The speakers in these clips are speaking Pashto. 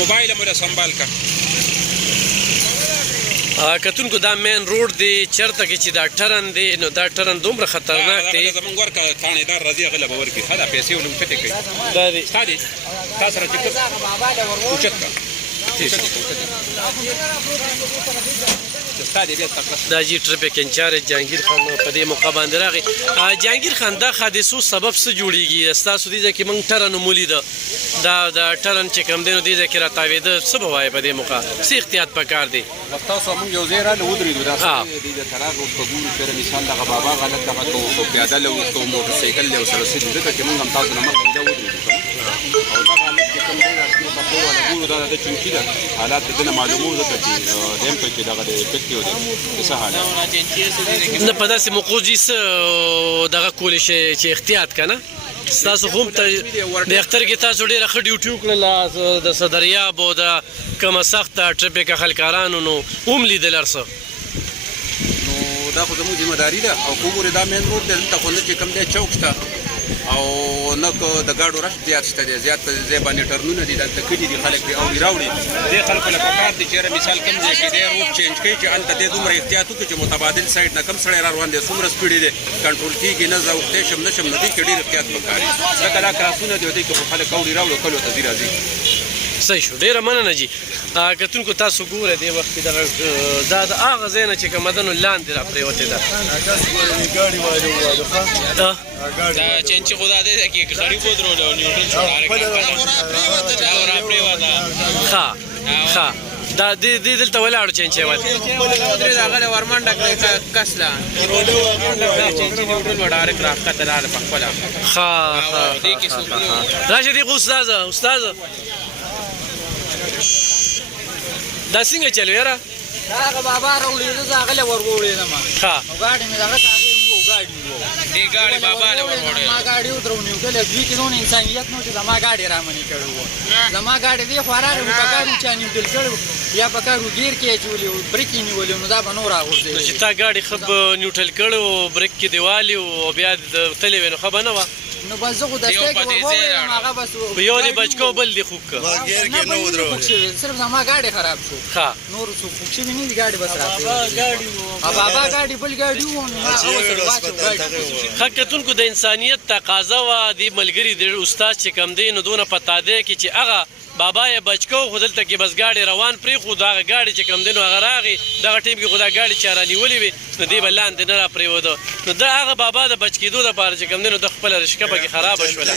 موبایل مو سنبال کا کتونکو دا مین روډ دی چرته کې چې دا ټرن دی نو دا ټرن دومره خطرناک دی زمونږ ورکه تانیدار راځي هغه له به ورکړي ښه دا پیسې ولې اوچتې کوي دا دی ستا دي تا سره چې اوچت کا دا جی ټرافیک انچارج جهانگیر خان په دې موقع باندې راغی جهانگیر خان دا حادثو سبب څه جوړیږي ستاسو دې ځای کې موږ ټرن ومولیده دا ټرن چې کوم دی نو دې ځای کې راتاوېده څه به وایې په دې موقع څه احتیاط پکار دی تاسو موږ یو ځای راغلو ودرېدو دا دې د تراغ په ګورو چېرې مثال دغه بابا غلط دغه کو پیاده له وستو موټر سایکل له سره سې ځکه چې موږ هم تاسو نه مخکې دا ودرېدو او دا حالت چې کوم دی راځي په خپل ولا ګورو دا د چونکی ده حالات دې معلومو ځکه چې دیم په کې دغه افیکټیو دی څه حالات نه په داسې موقعو جي څه دغه کولی شي چې احتیاط کنه ستاسو هم ته د اختر کې تاسو ډېره ښه ډیوټي وکړله د صدریاب او د کومه سخته ټرافیک خلکارانو نو هم لیدل هر څه نو دا خو زموږ ذمهداري ده او که وګورې دا مین روډ دی دلته خو نه چې کوم دی چوک شته او نه د ګاډو رش زیات شته دی زیات په ځای باندې ټرنونه دي دلته کلي دي خلک دي اوړي راوړي دې خلکو له پکار دي چېرې مثال کوم ځای کې دی روډ چینج کوي چې هلته دې دومره احتیاط وکړي چې متبادل سایډ نه کوم سړی را روان دی څومره سپیډ دی کنټرول کېږي نه زه اوښتی شم نه شم نو دې کې ډېر احتیاط پکار دي ځکه دا کراسونه دي دې کې خو خلک اوړي راوړي کلو ته ځي راځي صحیح شو ډېره مننه جي کتونکو تاسو ګوره دې وخت کې دغه دا د هغه ځای نه چې کومه ده نو لاندې را پرېوتې ده دا چینچي خو دا دی چې غریب ودرول او نیوټرل ښه ښه دا دلته ولاړو چینچی ول درې هغه د ورمنډه کسله چینچي نیوټرل ډایرکټ راښکته لاړه په خپله ښه راشه دې خو استاذه دا څنګه چلو یاره دا هغه بابا راوړېده زه هغه له ورغوړېدم ښه ګاډي مې دغه هغې وو ګاډي وو دې ګاډي بابا له ورغوړېده زما ګاډي ودرونې وکړله دوی کې دونه انسانیت نه و چې زما ګاډي رامنې کړی وو زما ګاډي دې خوا راغی نو په کار و چا نیوټل کړی و یا په کار و ګیر کې اچولي و بریک یې نیولي نو دا به نور راغورځېدی نو چې تا ګاډي ښه نیوټل کړی و بریک کې دې والي و بیا تللی وې نو ښه به نه وه نو بس زه خو دستی کې ورغوړېدم هغه بس په یو دې بچ کو بل دې خوږ که نه بل نه خوږ شوي صرف زما ګاډي خراب شو ښه نور څوک خوږ شوي نه دي ګاډي بس بابا ګاډي بل ګاډي وو نو هغه ورسره واچو ګاډي ښه کتونکو د انسانیت تقاضا وه دې ملګري د استاد چې کوم دی نو دونه پتا دی کې چې هغه بابا یې بچ کو خو دلته کې بس ګاډي روان پرېښود هغه ګاډي چې کوم دی نو هغه راغی دغه ټیم کې خو دا ګاډي چا رانیولې وې نو دې به لاندې نه را پرېوده نو دا هغه بابا د بچ کېدو دپاره چې کوم دی نو د خپله رشکه پکې خرابه شوله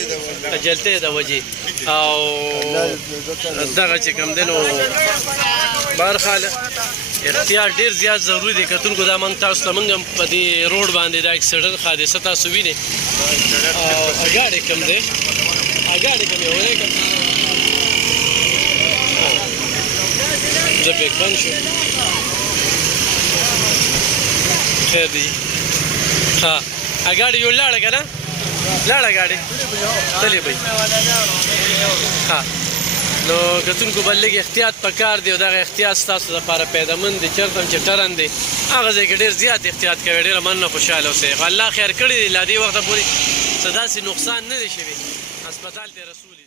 د جلتې د وجې او دغه چې کوم دی نو بهرحال احتیاط ډېر زیات ضروري دی کتونکو دا موږ تاسو ته موږ هم په دې روډ باندې دا اکسیډنټ حادثه تاسو وینئ او ګاډی کوم دی ګاډی کوم یې ولې کوم زه پې بند شو خیر دی ها ګاډي یو لاړه که نه لاړه ګاډي تللی به ها نو کتونکو به لږ احتیاط پکار دی او دغه احتیاط ستاسو دپاره پیدامند دی چېرته هم چې ټرن دی هغه ځای کې ډېر زیات احتیاط کوئ ډېره مننه خوشحاله اوسئ الله خیر کړی دی لا دې وخته پورې څه داسې نقصان نه دی شوي هسپتال ته رسولي